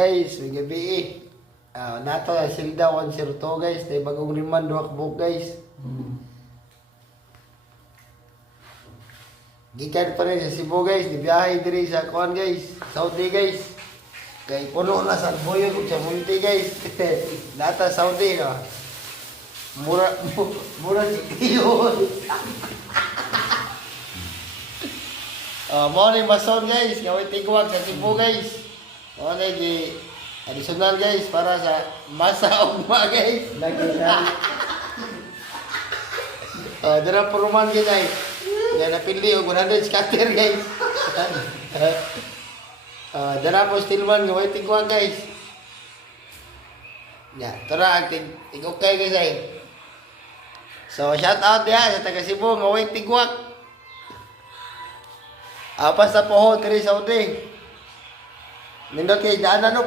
Guys, may gabi eh. Nato na Silda 102 guys. Tayo bagong riman duha ka buhok guys. Gikan pa rin sa Cebu guys. Nibiyahe diri sa kuan guys. Saudi guys. Kay puno na sa boyo ko sa multi guys. Nata Saudi no. Mura yun. Mo ni mason guys. Gawin tigwag sa Cebu guys. O lagi additional guys para sa masa ugma guys. Lagi na. Dara perumahan guys. Yan napili og 100 scatter guys. Dara po stillman gaway tigwag guys. Ya, tara tig okay guys ay. So shout out dia sa taga Cebu gaway tigwag. Apa sa pohon diri Saudi. Nindot kay daanan no